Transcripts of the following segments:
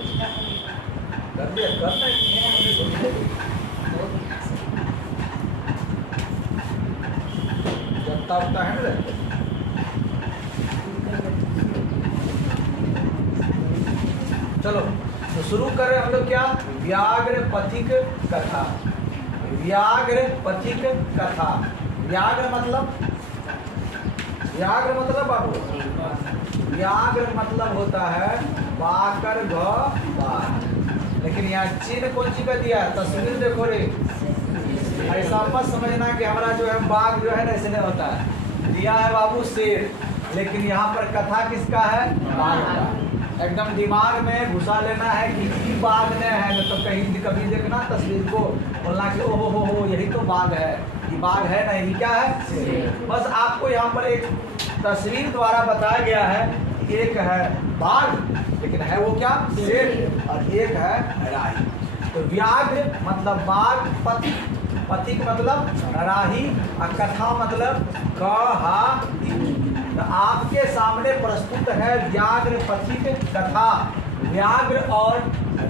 कर दिया करना जनता उतना है ना। चलो तो शुरू करें हम लोग क्या, व्याघ्र पथिक कथा। व्याघ्र पथिक कथा। व्याघ्र मतलब बाबू, व्याघ्र मतलब होता है बाकर बाघ। लेकिन यहाँ चिन्ह कौन सी का दिया है, तस्वीर देखो रे। ऐसा मत समझना कि हमारा जो है बाघ जो है ना ऐसे नहीं होता है, दिया है बाबू शेर। लेकिन यहाँ पर कथा किसका है, बाघ का। एकदम दिमाग में घुसा लेना है कि ये बाघ ने है ना, तो कहीं कभी देखना तस्वीर को बोलना कि ओहो हो यही तो बाघ है, ये बाघ है ना, ये क्या है। बस आपको यहाँ पर एक तस्वीर द्वारा बताया गया है, एक है बाघ लेकिन है वो क्या, शेर, और एक है राही। तो व्याघ्र मतलब बाघ, पथिक मतलब राही, और कथा मतलब कहानी। तो आपके सामने प्रस्तुत है व्याघ्र पथिक कथा। व्याघ्र और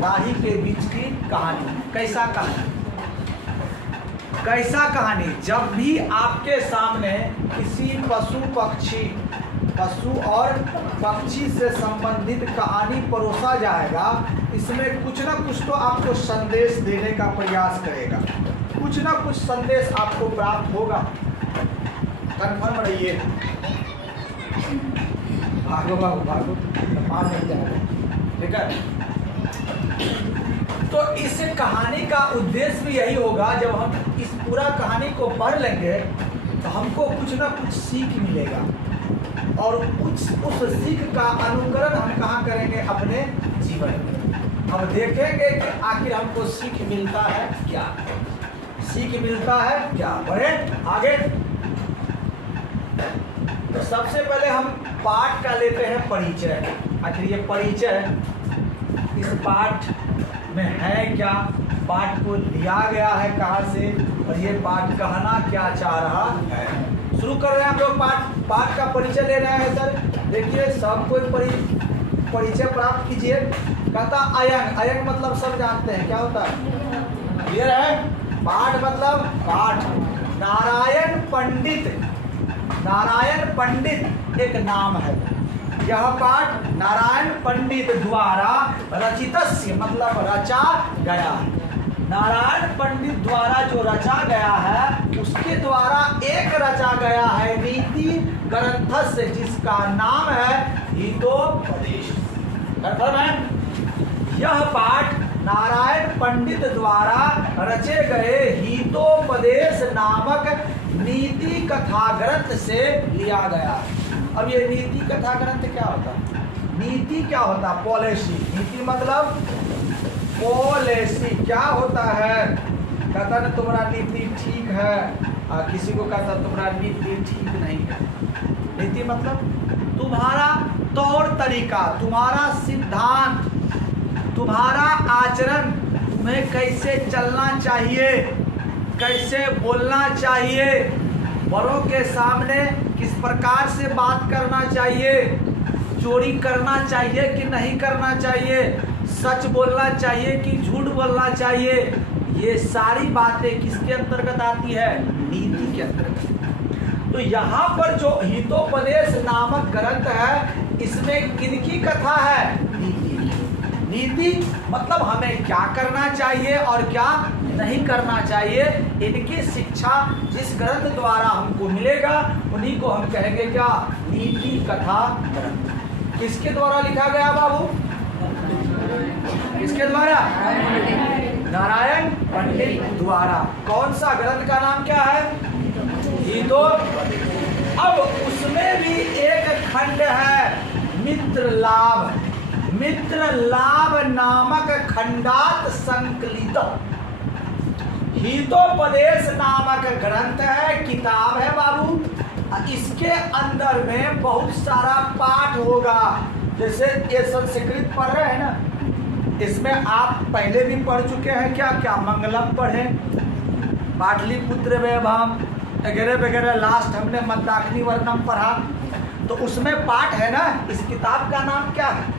राही के बीच की कहानी। कैसा कहानी, कैसा कहानी। जब भी आपके सामने किसी पशु और पक्षी से संबंधित कहानी परोसा जाएगा, इसमें कुछ ना कुछ तो आपको संदेश देने का प्रयास करेगा, कुछ ना कुछ संदेश आपको प्राप्त होगा। कन्फर्म रहिए। भागो भागो भागो, मान नहीं जाएगा, ठीक है। तो इस कहानी का उद्देश्य भी यही होगा, जब हम इस पूरा कहानी को पढ़ लेंगे तो हमको कुछ ना कुछ सीख मिलेगा, और उस सीख का अनुकरण हम कहाँ करेंगे, अपने जीवन में। अब देखेंगे कि आखिर हमको सीख मिलता है क्या, सीख मिलता है क्या। बढ़े आगे। तो सबसे पहले हम पाठ का लेते हैं परिचय। आखिर ये परिचय इस पाठ में है क्या, पाठ को लिया गया है कहाँ से, और ये पाठ कहना क्या चाह रहा है। शुरू कर रहे हैं हम लोग पाठ का परिचय ले रहे हैं सर। देखिए सब कोई परिचय प्राप्त कीजिए। कहता अयंग मतलब सब जानते हैं क्या होता है, क्लियर है। पाठ मतलब पाठ। नारायण पंडित एक नाम है। यह पाठ नारायण पंडित द्वारा रचितस्य मतलब रचा गया। नारायण पंडित द्वारा जो रचा गया है, उसके द्वारा एक रचा गया है नीति ग्रंथस्य, जिसका नाम है हितोपदेश। कन्फर्म है। यह पाठ नारायण पंडित द्वारा रचे गए हितोपदेश नामक नीति कथा ग्रंथ से लिया गया। अब ये नीति कथा ग्रंथ क्या होता है, नीति क्या होता है, पॉलिसी। नीति मतलब पॉलिसी। क्या होता है, कहता ना तुम्हारा नीति ठीक है, किसी को कहता तुम्हारा नीति ठीक नहीं है। नीति मतलब तुम्हारा तौर तरीका, तुम्हारा सिद्धांत, तुम्हारा आचरण, तुम्हें कैसे चलना चाहिए, कैसे बोलना चाहिए, बड़ों के सामने किस प्रकार से बात करना चाहिए, चोरी करना चाहिए कि नहीं करना चाहिए, सच बोलना चाहिए कि झूठ बोलना चाहिए। ये सारी बातें किसके अंतर्गत आती है, नीति के अंतर्गत। तो यहाँ पर जो हितोपदेश नामक ग्रंथ है, इसमें किनकी कथा है, नीति मतलब हमें क्या करना चाहिए और क्या नहीं करना चाहिए। इनकी शिक्षा जिस ग्रंथ द्वारा हमको मिलेगा, उन्हीं को हम कहेंगे क्या, नीति कथा ग्रंथ। किसके द्वारा लिखा गया बाबू, किसके द्वारा, नारायण पंडित द्वारा। कौन सा ग्रंथ का नाम क्या है, हितो। अब उसमें भी एक खंड है मित्र लाभ नामक खंडात संकलित। हितोपदेश नामक ग्रंथ है, किताब है बाबू। इसके अंदर में बहुत सारा पाठ होगा। जैसे ये संस्कृत पढ़ रहे हैं ना, इसमें आप पहले भी पढ़ चुके हैं क्या क्या, मंगलम पढ़े, पाटलिपुत्र वैभवम वगैरह वगैरह, लास्ट हमने मंदाकिनी वर्णम पढ़ा। तो उसमें पाठ है ना, इस किताब का नाम क्या है,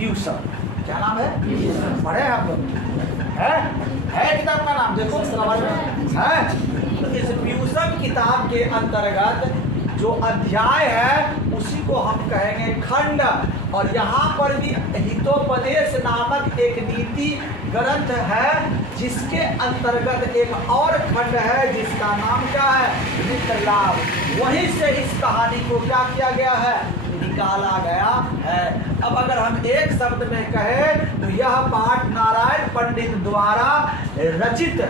व्यूसम। क्या नाम है? पढ़े हैं आप लोग? है किताब का नाम? देखो है। तो इस व्यूसम किताब के अंतर्गत जो अध्याय है उसी को हम कहेंगे खंड। और यहाँ पर भी हितोपदेश नामक एक नीति ग्रंथ है जिसके अंतर्गत एक और खंड है जिसका नाम क्या है? मित्र लाभ। वहीं से इस कहानी को क्या किया गया है? निकाला गया है। अब अगर हम एक शब्द में कहें तो यह पाठ नारायण पंडित द्वारा रचित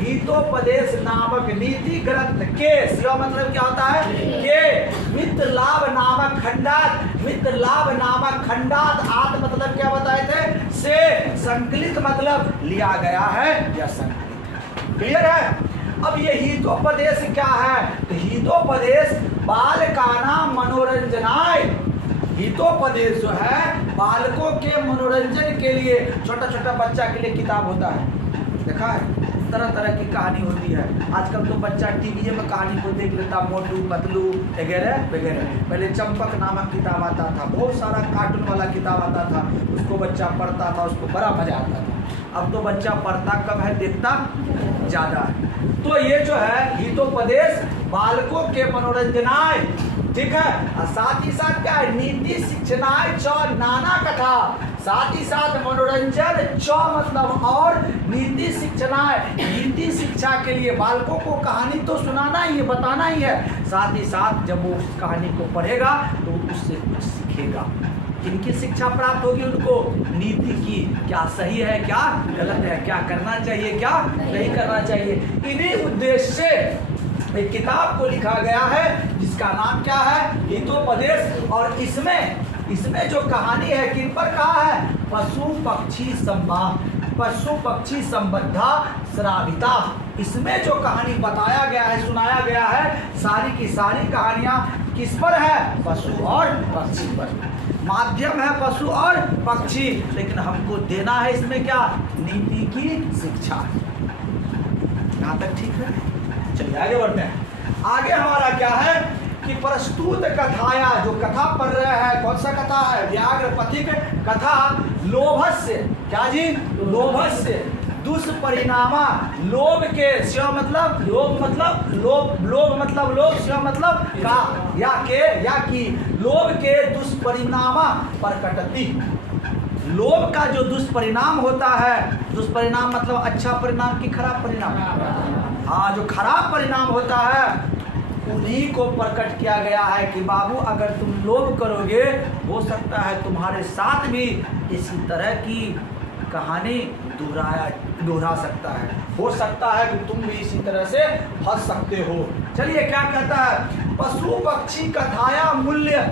हितोपदेश नामक नीति ग्रंथ के, इसका मतलब क्या होता है? के मित्र लाभ नामक खंडात, मित्र लाभ नामक खंडात, आद मतलब क्या बताए थे? से संकलित मतलब लिया गया है या संकलित। क्लियर है? अब ये हितोपदेश क्या है? तो हितोपदेश बाल का नाम मनोरंजनाय। हितोपदेश जो है बालकों के मनोरंजन के लिए, छोटा छोटा बच्चा के लिए किताब होता है। देखा है? तरह तरह की कहानी होती है। आजकल तो बच्चा टीवी में कहानी को देख लेता, मोटू पतलू वगैरह वगैरह। पहले चंपक नामक किताब आता था, बहुत सारा कार्टून वाला किताब आता था, उसको बच्चा पढ़ता था, उसको बड़ा मजा आता था। अब तो बच्चा पढ़ता कम है, देखता ज़्यादा है। तो ये जो है हितोपदेश बालकों के मनोरंजनाय, ठीक है। और साथ ही साथ क्या है? नीति शिक्षणाय च नाना कथा। साथ ही साथ मनोरंजन च मतलब और, नीति शिक्षणाय नीति शिक्षा के लिए बालकों को कहानी तो सुनाना ही है, बताना ही है। साथ ही साथ जब वो उस कहानी को पढ़ेगा तो उससे कुछ सीखेगा। किनकी शिक्षा प्राप्त होगी उनको? नीति की। क्या सही है, क्या गलत है, क्या करना चाहिए, क्या नहीं करना चाहिए। इन्हीं उद्देश्य से एक किताब को लिखा गया है जिसका नाम क्या है? हितोपदेश। और इसमें जो कहानी है किन पर कहा है? पशु पक्षी पशु पक्षी संबद्धा श्राविता। इसमें जो कहानी बताया गया है, सुनाया गया है, सारी की सारी कहानियां किस पर है? पशु और पक्षी पर। माध्यम है पशु और पक्षी, लेकिन हमको देना है इसमें क्या? नीति की शिक्षा। यहाँ तक ठीक है? चलिए आगे बढ़ते हैं। आगे हमारा क्या है कि प्रस्तुत कथाया, जो कथा पढ़ रहे हैं, कौन सा कथा है? व्याघ्रपथिक कथा। लोभस्य, क्या जी? लोभस्य दुष्परिणामा। लोभ के स्व मतलब लोभ मतलब लोभ मतलब लोभ, स्व मतलब का या के या की। लोभ के दुष्परिणामा प्रकटति। लोभ का जो दुष्परिणाम होता है, दुष्परिणाम मतलब अच्छा परिणाम की खराब परिणाम? हाँ, जो खराब परिणाम होता है उन्हीं को प्रकट किया गया है कि बाबू अगर तुम लोभ करोगे हो सकता है तुम्हारे साथ भी इसी तरह की कहानी दोहरा सकता है। हो सकता है कि तुम भी इसी तरह से फंस सकते हो। चलिए क्या कहता है? पशु पक्षी कथाया मूल्य।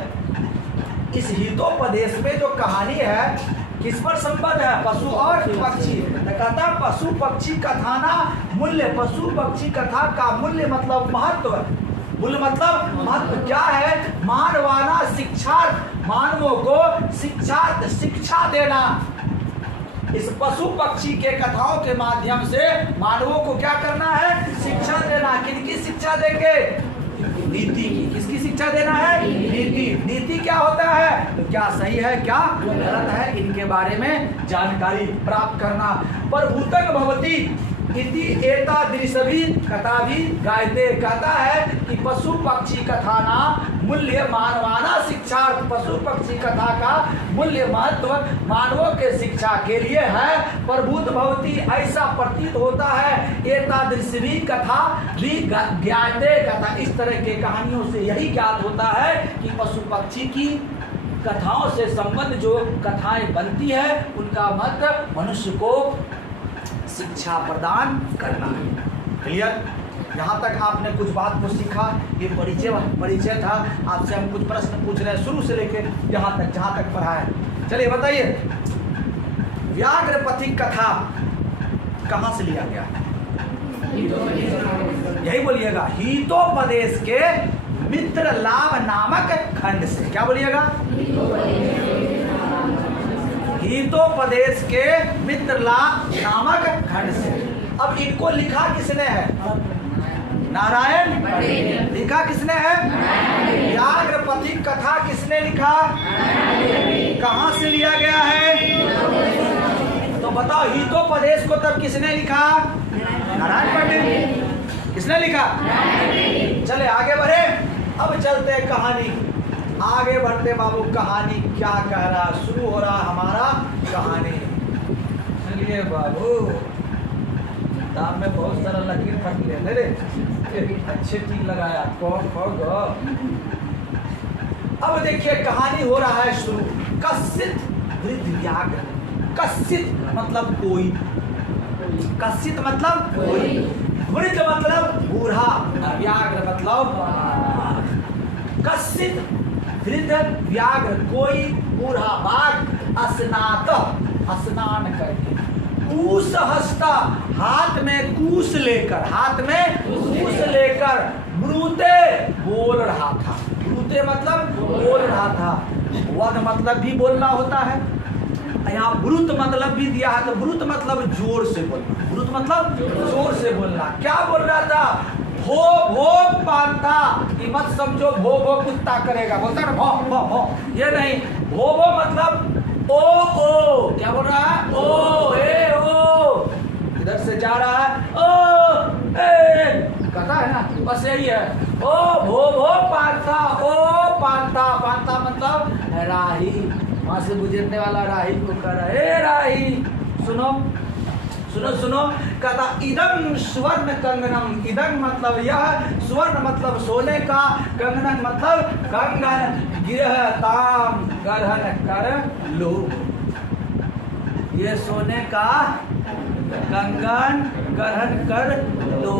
इस हितोपदेश में जो कहानी है किस पर संबंध है? पशु और पक्षी। कहता पशु पक्षी कथाना मूल्य। पशु पक्षी कथा का मूल्य मतलब महत्व। मूल्य मतलब महत्व क्या है? मानवाना शिक्षा, मानवों को शिक्षा देना। इस पशु पक्षी के कथाओं के माध्यम से मानवों को क्या करना है? शिक्षा देना। किनकी शिक्षा देंगे? नीति की। किसकी शिक्षा देना है? नीति। नीति क्या होता है? तो क्या सही है, क्या गलत है, इनके बारे में जानकारी प्राप्त करना। पर भूतक भवती इति एतादृशभी कथा भी गायते। कहता है कि पशु पक्षी कथा ना मूल्य मानवाना शिक्षा। पशु पक्षी कथा का मूल्य महत्व मानवों के शिक्षा के लिए है। पर भूत भवती ऐसा प्रतीत होता है एतादृशभी कथा भी ज्ञाते। कथा इस तरह के कहानियों से यही ज्ञात होता है कि पशु पक्षी की कथाओं से संबंध जो कथाएं बनती है उनका महत्व मनुष्य को शिक्षा प्रदान करना है। क्लियर? यहाँ तक आपने कुछ बात को सीखा। ये परिचय था। आपसे हम कुछ प्रश्न पूछ रहे हैं शुरू से लेकर यहाँ तक जहाँ तक पढ़ा है। चलिए बताइए, व्याघ्रपथिक कथा कहाँ से लिया गया? यही बोलिएगा, हितोपदेश के मित्र लाभ नामक खंड से। क्या बोलिएगा? हितोपदेश के मित्र लाभ नामक खंड से। अब इनको लिखा किसने है? नारायण। लिखा किसने है? व्याघ्रपथिक कथा किसने लिखा? कहाँ से लिया गया है? बताओ हितोपदेश को तब किसने लिखा? नारायण पंडित। किसने लिखा? चले आगे बढ़े। अब चलते हैं कहानी, आगे बढ़ते बाबू। कहानी क्या कह रहा, शुरू हो रहा हमारा कहानी। चलिए बाबू, दाम में बहुत सारा लकीर फट लिया रे, अच्छे चीज लगाया। अब देखिए कहानी हो रहा है शुरू। कश्चित वृद्धव्याघ्र, कश्चित मतलब कोई, कश्चित मतलब कोई, वृद्ध मतलब बूढ़ा, व्याघ्र मतलब कश्चित वृद्ध व्याघ्र, कोई बूढ़ा बाघ स्नात, स्नान करके, कूस हस्ता, हाथ में कूस लेकर, हाथ में कूस लेकर, ब्रूते बोल रहा था। ब्रूते मतलब बोल रहा था। वध मतलब भी बोलना होता है, यहाँ ब्रुत मतलब भी दिया है, तो ब्रुत मतलब जोर से बोलना, ब्रुत मतलब जोर से बोलना। क्या बोल रहा था? भो भो पांता, ये मत समझो भो भो कुत्ता करेगा, बोलता ना भो भो भो, ये नहीं। भो भो मतलब ओ ओ, क्या बोल रहा है? ओ ए ओ, इधर से जा रहा है ओ ए, कहता है ना, बस यही है। ओ भो भो पांता, ओ पांता, पांता मतलब राही, वहां से गुजरने वाला राही को कह रहा है, ए राही सुनो सुनो सुनो। कहता इदम स्वर्ण कंगनम, इदम मतलब यह, स्वर्ण मतलब सोने का, कंगनम मतलब कंगन, गिरहताम ग्रहण कर लो। ये सोने का कंगन ग्रहण कर लो।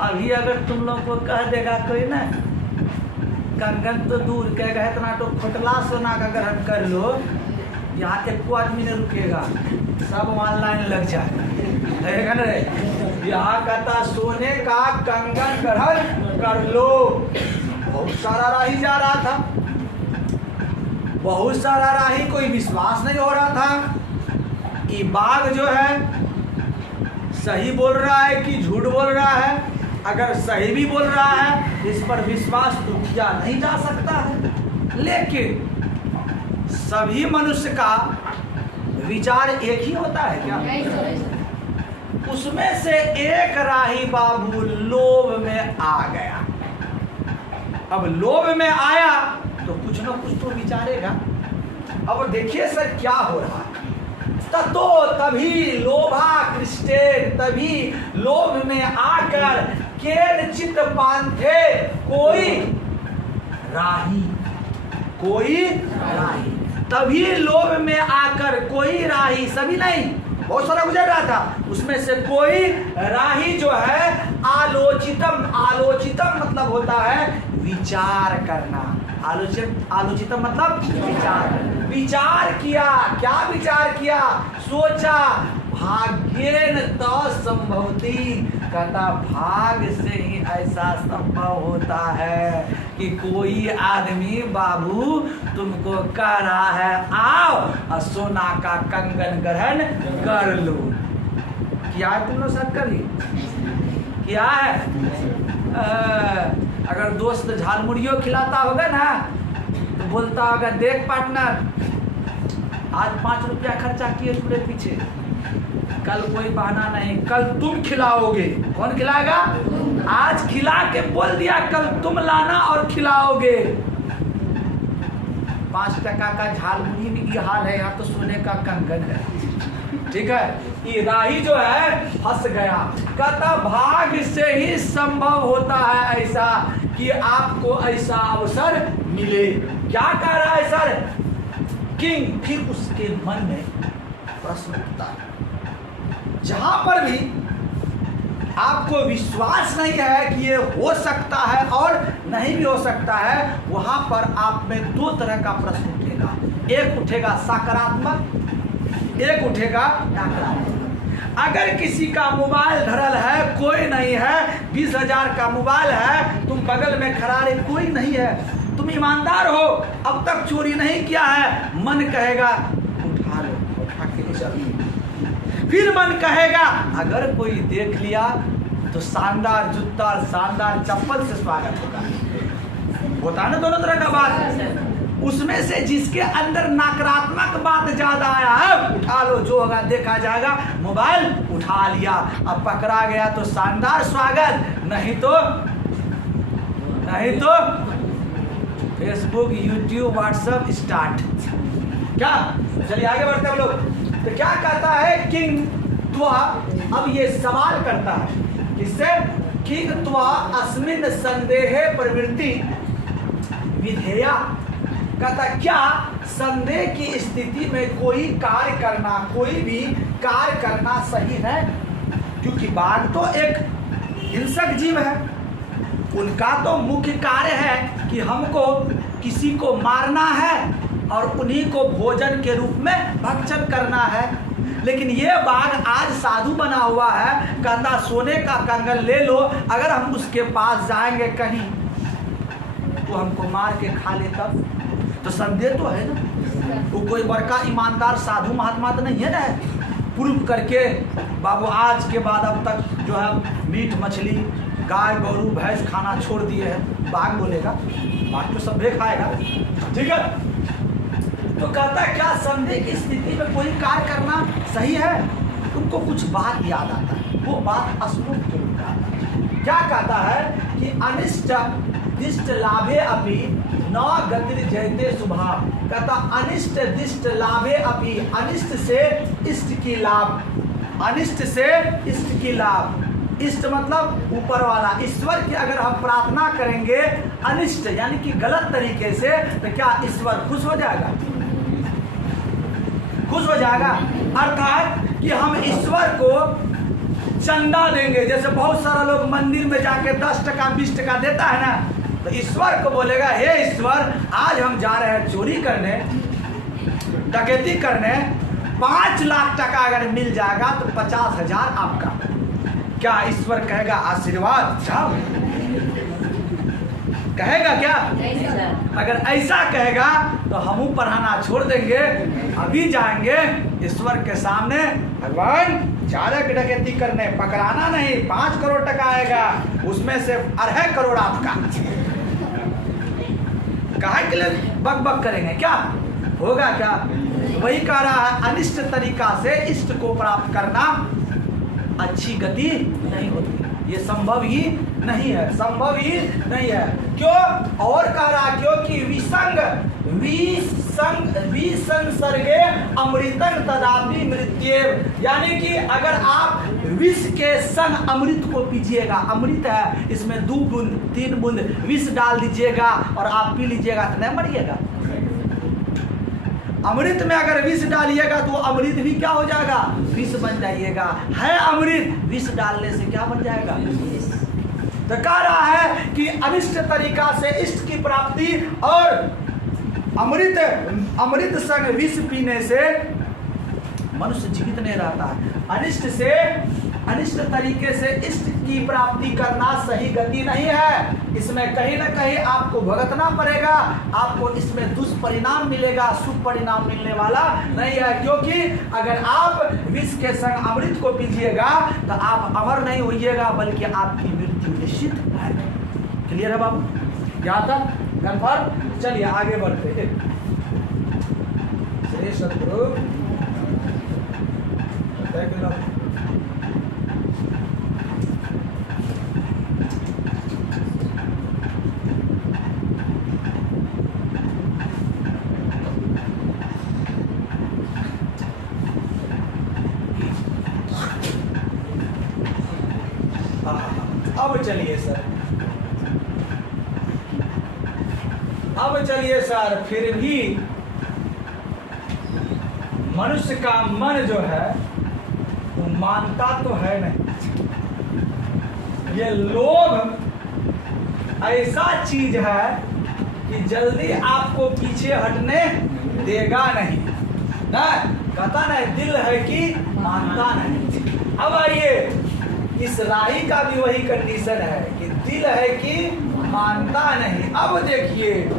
अभी अगर तुम लोग को कह देगा कोई ना, कंगन तो दूर कहेगा, इतना तो फटला सोना का ग्रहण कर लो, यहाँ एक आदमी नहीं रुकेगा, सब ऑनलाइन लग जाएगा ना रे। यहाँ कहता सोने का कंगन ग्रहण कर लो। बहुत सारा राही जा रहा था, बहुत सारा राही, कोई विश्वास नहीं हो रहा था ये बाघ जो है सही बोल रहा है कि झूठ बोल रहा है। अगर सही भी बोल रहा है इस पर विश्वास तो किया नहीं जा सकता है, लेकिन सभी मनुष्य का विचार एक ही होता है क्या? उसमें से एक राही बाबू लोभ में आ गया। अब लोभ में आया तो कुछ ना कुछ तो विचारेगा। अब देखिए सर क्या हो रहा है। ततो तभी लोभा कृष्टे, तभी लोभ में आकर केन चित पांथे, कोई राही, कोई राही, तभी लोभ में आकर कोई राही, सभी नहीं, बहुत सारा गुजर रहा था, उसमें से कोई राही जो है आलोचितम, आलोचितम मतलब होता है विचार करना, आलोचितम मतलब विचार, विचार किया। क्या विचार किया? सोचा भाग्येन तो संभवती, कहता भाग्य से ही ऐसा संभव होता है कि कोई आदमी बाबू तुमको कह रहा है आओ और सोना का कंगन ग्रहण कर लो। क्या है तुम लोग सब कभी क्या है? अगर दोस्त झालमुड़ियों खिलाता होगा ना तो बोलता होगा देख पार्टनर आज 5 रुपया खर्चा किए पूरे पीछे, कल कोई बहाना नहीं, कल तुम खिलाओगे। कौन खिलाएगा? आज खिला के बोल दिया कल तुम लाना और खिलाओगे। 5 टका का झालमुड़ी में ये हाल है, यहाँ तो सोने का कंगन है। ठीक है, ये राही जो है फंस गया। कहता भाग्य से ही संभव होता है ऐसा कि आपको ऐसा अवसर मिले। क्या कह रहा है सर? किंग, फिर उसके मन में प्रश्न उठता है, जहां पर भी आपको विश्वास नहीं है कि ये हो सकता है और नहीं भी हो सकता है, वहां पर आप में 2 तरह का प्रश्न उठेगा। एक उठेगा सकारात्मक, एक उठेगा नकारात्मक। अगर किसी का मोबाइल धरल है, कोई नहीं है, 20,000 का मोबाइल है, तुम बगल में खड़ा रहे, कोई नहीं है, तुम ईमानदार हो, अब तक चोरी नहीं किया है, मन कहेगा उठा लो, उठा के चलो। फिर मन कहेगा अगर कोई देख लिया तो शानदार जूता और शानदार चप्पल से स्वागत होगा। होता है ना दोनों तरह का बात। उसमें से जिसके अंदर नकारात्मक बात ज्यादा आया है, उठा लो, जो होगा देखा जाएगा। मोबाइल उठा लिया, अब पकड़ा गया तो शानदार स्वागत, नहीं तो फेसबुक, यूट्यूब, व्हाट्सएप स्टार्ट। क्या, चलिए आगे बढ़ते हैं हम लोग। तो क्या कहता है किंग त्वा, अब ये सवाल करता है किससे, किंग त्वा अस्मिन संदेहे प्रवृत्ति विधेया, कहता क्या संदेह की स्थिति में कोई कार्य करना, कोई भी कार्य करना सही है? क्योंकि बाघ तो एक हिंसक जीव है, उनका तो मुख्य कार्य है कि हमको किसी को मारना है और उन्हीं को भोजन के रूप में भक्षण करना है। लेकिन ये बाघ आज साधु बना हुआ है, कहता सोने का कंगन ले लो, अगर हम उसके पास जाएंगे कहीं तो हमको मार के खा ले, तब तो संदेह तो है ना। वो कोई बड़का ईमानदार साधु महात्मा तो नहीं है ना, प्रूफ करके बाबू आज के बाद अब तक जो है मीट मछली गाय गौरू भैंस खाना छोड़ दिए हैं, बाघ बोलेगा, बाघ तो सब खाएगा, ठीक है। तो कहता है क्या संदेह की स्थिति में कोई कार्य करना सही है? उनको कुछ बात याद आता है, वो बात अश्लोक के रूप में आता है। क्या कहता है कि अनिष्ट दिष्ट लाभे अपि न गति जयते शुभाम, कहता अनिष्ट दिष्ट लाभे अपि, अनिष्ट से इष्ट की लाभ, अनिष्ट से इष्ट की लाभ। इष्ट मतलब ऊपर वाला, ईश्वर की अगर हम प्रार्थना करेंगे अनिष्ट यानी कि गलत तरीके से, तो क्या ईश्वर खुश हो जाएगा? खुश हो जाएगा। अर्थात कि हम ईश्वर को चंदा देंगे, जैसे बहुत सारा लोग मंदिर में जाके 10 टका 20 टका देता है ना, तो ईश्वर को बोलेगा हे ईश्वर आज हम जा रहे हैं चोरी करने, डकैती करने, 5 लाख टका अगर मिल जाएगा तो 50,000 आपका। क्या ईश्वर कहेगा आशीर्वाद जाओ? कहेगा क्या? अगर ऐसा कहेगा तो हम पढ़ाना छोड़ देंगे, अभी जाएंगे ईश्वर के सामने, भगवान ज्यादा डकैती करने, पकड़ाना नहीं, 5 करोड़ टका आएगा, उसमें से 2.5 करोड़ आपका। काहे के लिए बक बक करेंगे? क्या होगा? क्या वही कह रहा है, अनिष्ट तरीका से इष्ट को प्राप्त करना अच्छी गति नहीं होती, ये संभव ही नहीं है, संभव ही नहीं है। क्यों? और कह रहा क्योंकि विसंसर्गे अमृतं तदापि मृत्येव, यानी कि अगर आप विष के संग अमृत को पीजिएगा, अमृत है इसमें 2 बूंद 3 बूंद विष डाल दीजिएगा और आप पी लीजिएगा तो नहीं मरिएगा। अमृत में अगर विष डालिएगा तो अमृत भी क्या हो जाएगा? विष बन जाइएगा। है अमृत, विष डालने से क्या बन जाएगा? तो कह रहा है कि अनिष्ट तरीका से इष्ट की प्राप्ति और अमृत संग विष पीने से मनुष्य जीवित नहीं रहता है। अनिष्ट तरीके से इष्ट की प्राप्ति करना सही गति नहीं है, इसमें कहीं ना कहीं आपको भुगतना पड़ेगा, आपको इसमें दुष्परिणाम मिलेगा, शुभ परिणाम मिलने वाला नहीं है। क्योंकि अगर आप विष के संग अमृत को पीजिएगा तो आप अमर नहीं होइएगा, बल्कि आपकी मृत्यु निश्चित है। क्लियर है बाबू? यहाँ तक कन्फर्म? चलिए आगे बढ़ते हैं। श्री सतगुरु अब चलिए सर, फिर भी मनुष्य का मन जो है वो मानता तो है नहीं। ये लोभ ऐसा चीज है कि जल्दी आपको पीछे हटने देगा नहीं, ना कहता नहीं, दिल है कि मानता नहीं। अब आइए, इस राही का भी वही कंडीशन है कि दिल है कि मानता नहीं। अब देखिए,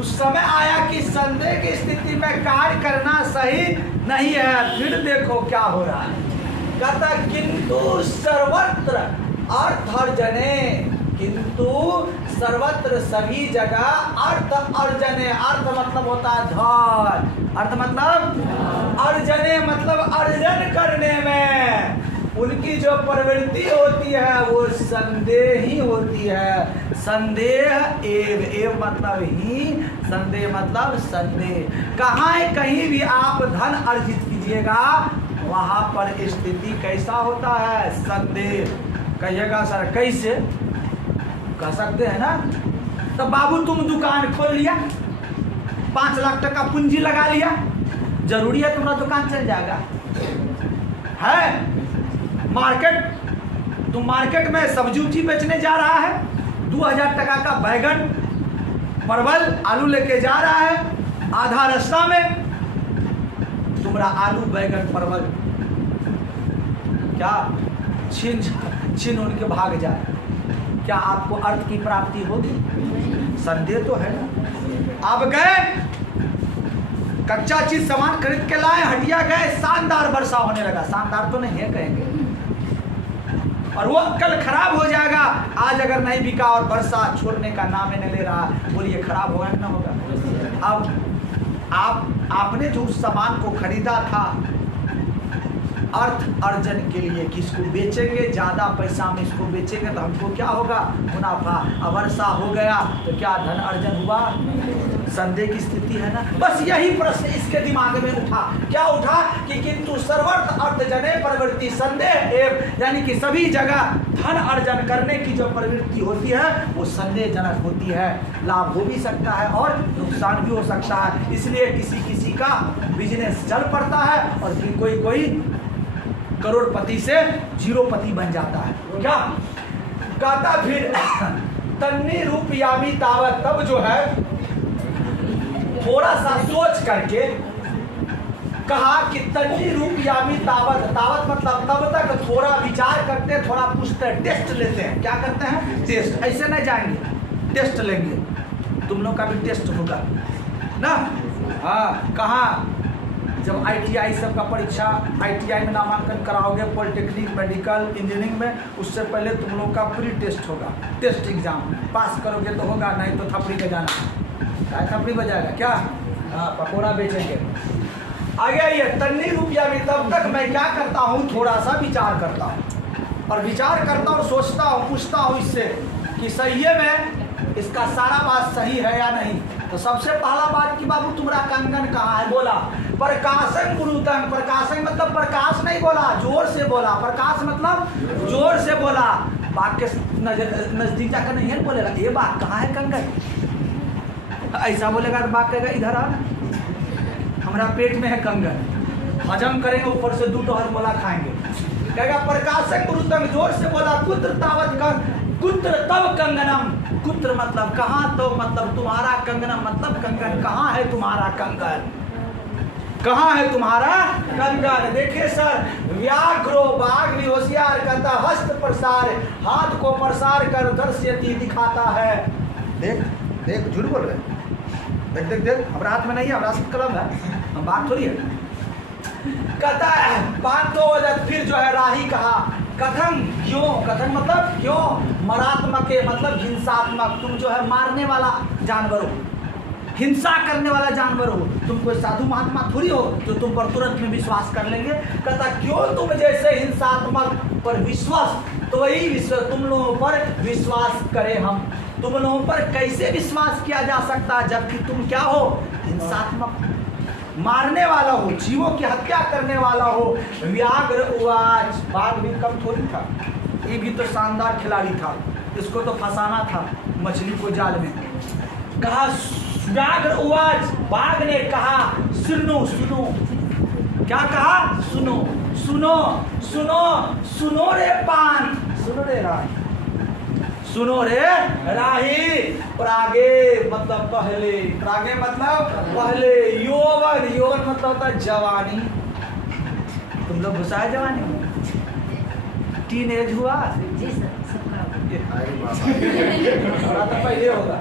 उस समय आया कि संदेह की स्थिति में कार्य करना सही नहीं है। फिर देखो क्या हो रहा है, कहता किंतु सर्वत्र अर्थर्जने, किंतु सर्वत्र सभी जगह अर्थ अर्जने, अर्थ मतलब होता है धन, अर्थ मतलब अर्जने मतलब अर्जन करने में उनकी जो प्रवृत्ति होती है वो संदेह ही होती है। संदेह एव मतलब ही, संदेह मतलब संदेह। कहाँ है, कहीं भी आप धन अर्जित कीजिएगा वहां पर स्थिति कैसा होता है, संदेह। कहिएगा सर कैसे, कह सकते हैं ना। तो बाबू तुम दुकान खोल लिया, 5 लाख टका पूंजी लगा लिया, जरूरी है तुम्हारा दुकान चल जाएगा? है मार्केट, तुम मार्केट में सब्जी उब्जी बेचने जा रहा है, 2000 टका का बैगन परवल आलू लेके जा रहा है, आधा रास्ता में तुम्हारा आलू बैगन परवल क्या छीन उनके भाग जाए, क्या आपको अर्थ की प्राप्ति होगी? संदेह तो है ना। आप गए कच्चा चीज सामान खरीद के लाए, हटिया गए, शानदार वर्षा होने लगा, शानदार तो नहीं है कहेंगे, और वो कल खराब हो जाएगा। आज अगर नहीं बिका और वर्षा छोड़ने का नाम नहीं ले रहा, बोलिए खराब होगा कि ना होगा? अब आपने जो उस सामान को खरीदा था अर्थ अर्जन के लिए, किसको बेचेंगे, ज्यादा पैसा में इसको बेचेंगे तो हमको क्या होगा, मुनाफा। अब वर्षा हो गया तो क्या धन अर्जन हुआ? संदेह की स्थिति है ना। बस यही प्रश्न इसके दिमाग में उठा। क्या उठा कि किंतु सर्वर्थ अर्थ जने प्रवृत्ति संदेह एव, यानी कि सभी जगह धन अर्जन करने की जो प्रवृत्ति होती है वो संदेह जनक होती है। लाभ हो भी सकता है और नुकसान भी हो सकता है, इसलिए किसी किसी का बिजनेस चल पड़ता है और फिर कोई करोड़पति से जीरोपति बन जाता है। क्या कहता फिर तन्नी रूप यामी तावत, तब जो है थोड़ा सा सोच करके कहा कि तन्नी रूप यामी तावत, तावत मतलब तब तक थोड़ा विचार करते, थोड़ा पूछते हैं, टेस्ट लेते हैं। क्या करते हैं? टेस्ट। ऐसे नहीं जाएंगे, टेस्ट लेंगे। तुम लोग का भी टेस्ट होगा ना। हाँ, कहाँ जब ITI सब का परीक्षा, ITI में नामांकन कराओगे, पॉलिटेक्निक मेडिकल इंजीनियरिंग में, उससे पहले तुम लोग का प्री टेस्ट होगा, टेस्ट एग्जाम। पास करोगे तो होगा, नहीं तो थपड़ी पे जाना। थपड़ी बजाएगा क्या? हाँ, पकौड़ा बेचेंगे। आगे ये तन्नी रुपया में, तब तक मैं क्या करता हूँ, थोड़ा सा विचार करता हूँ और विचार करता हूँ, सोचता हूँ, पूछता हूँ इससे कि सही में इसका सारा बात सही है या नहीं। तो सबसे पहला बात कि बाबू तुम्हारा कंगन कहाँ है? बोला प्रकाशन गुरुतंग। प्रकाशन मतलब प्रकाश नहीं बोला, जोर से बोला। प्रकाश मतलब जोर से बोला, बात के नजदीक जाकर नहीं है बोलेगा, ये बात कहाँ है कंगन? ऐसा बोलेगा तो बात कहेगा इधर आ, हमारा पेट में है कंगन, हजम करेंगे, ऊपर से 2 हजमोला खाएंगे। कहेगा प्रकाशन गुरुतंग, जोर से बोला। कुत्र तावत कुत्र तब कंगनम, कुत्र मतलब कहाँ, तो मतलब तुम्हारा कंगनम मतलब कंगन, कहाँ है तुम्हारा कंगन, कहाँ है तुम्हारा कंगन? देखिए सर, व्याघ्रो बाघ भी होशियार कहता, हस्त प्रसार, हाथ को प्रसार कर दर्श्यति दिखाता है। देख देख, झूठ बोल रहे, देख देख देख, हमारे हाथ में नहीं है, हमारा हाथ कलम है, हम बात थोड़ी है। कहता है बात तो वजह, फिर जो है राही कहा कथम, क्यों? कथन मतलब क्यों? मरात्मक के मतलब हिंसात्मक, तुम जो है मारने वाला जानवर हो, हिंसा करने वाला जानवर हो, तुम कोई साधु महात्मा थोड़ी हो जो तुम पर तुरंत में विश्वास कर लेंगे। कहता क्यों तुम जैसे हिंसात्मक पर विश्वास, तो वही विश्वास तुम लोगों पर विश्वास करें हम। तुम लोगों पर कैसे विश्वास किया जा सकता है जबकि तुम क्या हो? हिंसात्मक, मारने वाला हो, जीवों की हत्या करने वाला हो। व्याघ्र उवाच, बाघ भी कम थोड़ी था, ये भी तो शानदार खिलाड़ी था, इसको तो फंसाना था मछली को जाल में। कहा व्याघ्र उवाच, बाघ ने कहा सुनो सुनो। क्या कहा? सुनो सुनो सुनो, सुनो रे पान, सुनो रे राही, सुनो रे राही। प्रागे मतलब पहले, प्रागे मतलब पहले। यौवन, यौवन मतलब होता है जवानी। तुम लोग घुसा है जवानी में? टीन एज हुआ जी सर, तो पहले होगा।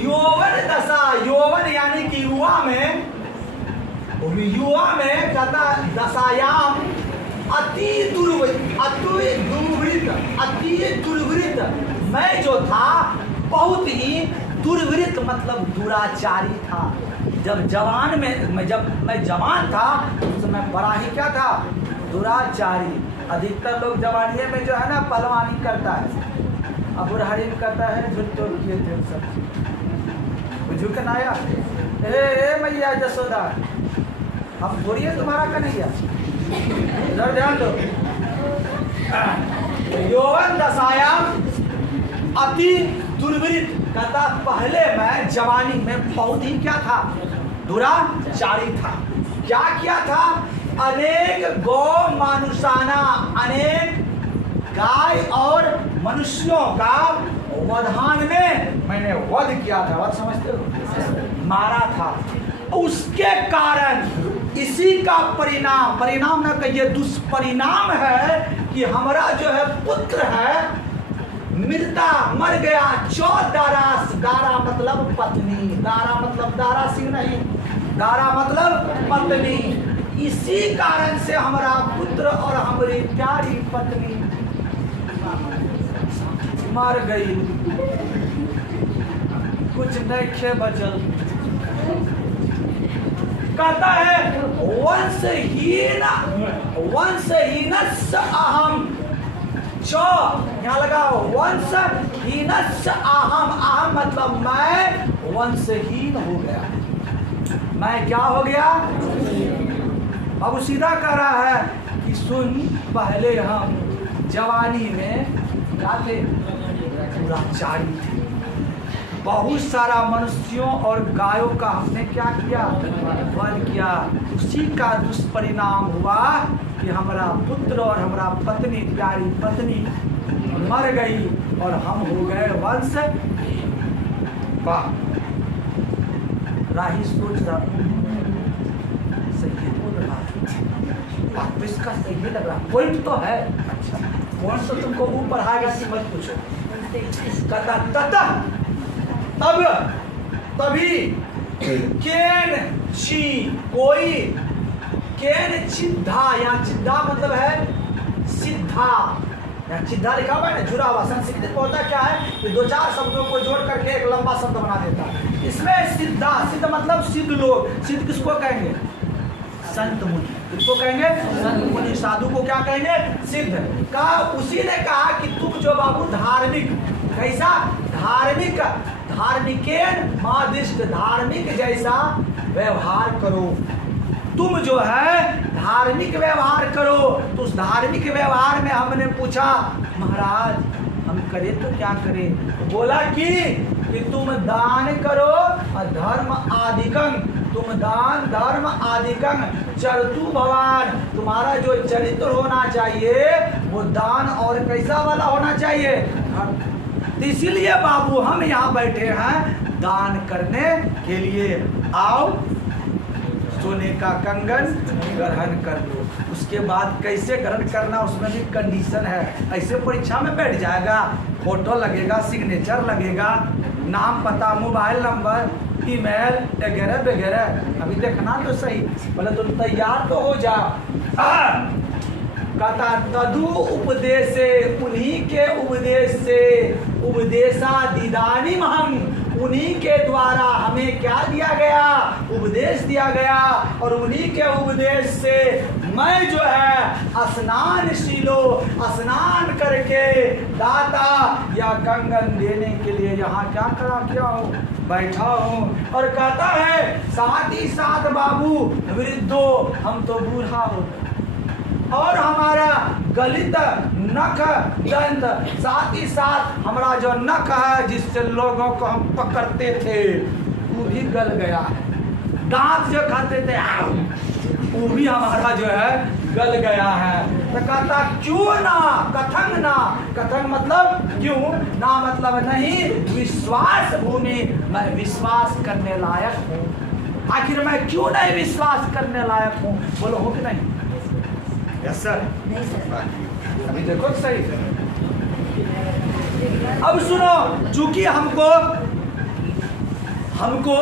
यौवन दशा, यौवन यानी कि युवा में, युवा में कहता दशायाम, अति दुर्वृत्त मैं जो था बहुत ही दुर्वृत्त मतलब दुराचारी था। जब मैं जवान था उस समय बड़ा ही क्या था, दुराचारी। अधिकतर लोग जवानी में जो है ना पहलवानी करता है, अब बुढ़ारी में करता है झुट तोड़ किए थे सब झुकन आया ए मैया जसोदा अब बोलिए तुम्हारा कन्हैया इधर ध्यान दो। यौवन दशायाम अति दुर्वृत्त कहता पहले मैं जवानी में बहुत ही क्या था, दुराचारी था। क्या किया था, अनेक गौ मानुषाना अनेक गाय और मनुष्यों का वधान में मैंने वध किया था। वध समझते हो, मारा था। उसके कारण इसी का परिणाम न कहिए दुष्परिणाम है कि हमारा जो है पुत्र है मर गया। 14 दारा मतलब पत्नी, दारा मतलब दारा सिंह नहीं, दारा मतलब पत्नी। इसी कारण से हमारा पुत्र और हमारी प्यारी पत्नी मर गई, कुछ नहीं बचल। कहता है वंशहीन अहम चो, यहाँ लगाओ वंशहीन अहम मतलब मैं वंशहीन हो गया। मैं क्या हो गया, अब सीधा कह रहा है कि सुन पहले हम जवानी में क्या थे, दुराचारी थे। बहुत सारा मनुष्यों और गायों का हमने क्या किया, वध किया। उसी का दुष्परिणाम हुआ कि हमारा पुत्र और हमारा पत्नी, प्यारी पत्नी मर गई और हम हो गए वंश। राही सोच रहा सही बोल रहा, बात इसका सही लग रहा, पॉइंट तो है। अच्छा पॉइंट तो तुमको ऊपर आएगा कि मत पूछो। कहता तब तभी केन ची कोई केन चिद्धा, यहाँ चिद्धा मतलब है सिद्धा, यहाँ चिद्धा लिखा हुआ है ना, जुड़ा हुआ। संस्कृत में होता क्या है कि 2-4 शब्दों को जोड़ करके एक लंबा शब्द बना देता है। इसमें सिद्धा, सिद्ध मतलब सिद्ध लोग। सिद्ध किसको कहेंगे, संत मुनि। किसको कहेंगे, संत मुनि। साधु को क्या कहेंगे, सिद्ध। कहा उसी ने कहा कि तुम जो बाबू धार्मिक, कैसा धार्मिकेन मादिष्ट, धार्मिक जैसा व्यवहार करो। तुम जो है धार्मिक व्यवहार करो। तो उस धार्मिक व्यवहार में हमने पूछा महाराज हम करें तो क्या करें, तो बोला कि तुम दान करो और धर्म आदिकं, तुम दान धर्म आदिकं चरतु भवान, तुम्हारा जो चरित्र होना चाहिए वो दान और कैसा वाला होना चाहिए। तो इसीलिए बाबू हम यहाँ बैठे हैं दान करने के लिए। आओ सोने का कंगन ग्रहण कर लो। उसके बाद कैसे ग्रहण करना उसमें भी कंडीशन है। ऐसे परीक्षा में बैठ जाएगा, फोटो लगेगा, सिग्नेचर लगेगा, नाम पता, मोबाइल नंबर, ईमेल वगैरह वगैरह। अभी देखना तो सही, बोले तुम तैयार तो हो जाओ। कहता तदु उपदेशे, उन्हीं के उपदेश से, उपदेशा दीदानी हम, उन्हीं के द्वारा हमें क्या दिया गया, उपदेश दिया गया। और उन्हीं के उपदेश से मैं जो है स्नानशीलो, स्नान करके दाता या कंगन देने के लिए यहाँ क्या हूँ, बैठा हूँ। और कहता है साथ ही साथ बाबू वृद्धो, हम तो बूढ़ा हो और हमारा गलित नख दंत, साथ ही साथ हमारा जो नख है जिससे लोगों को हम पकड़ते थे वो भी गल गया है। दांत जो खाते थे वो भी हमारा जो है गल गया है। तो कहता क्यों ना, कथन मतलब क्यों ना, मतलब नहीं, विश्वास भूमि, मैं विश्वास करने लायक हूँ। आखिर मैं क्यों नहीं विश्वास करने लायक हूँ, बोलो हो कि नहीं। यस सर, नहीं सर, अभी देखो सही। अब सुनो, चूंकि हमको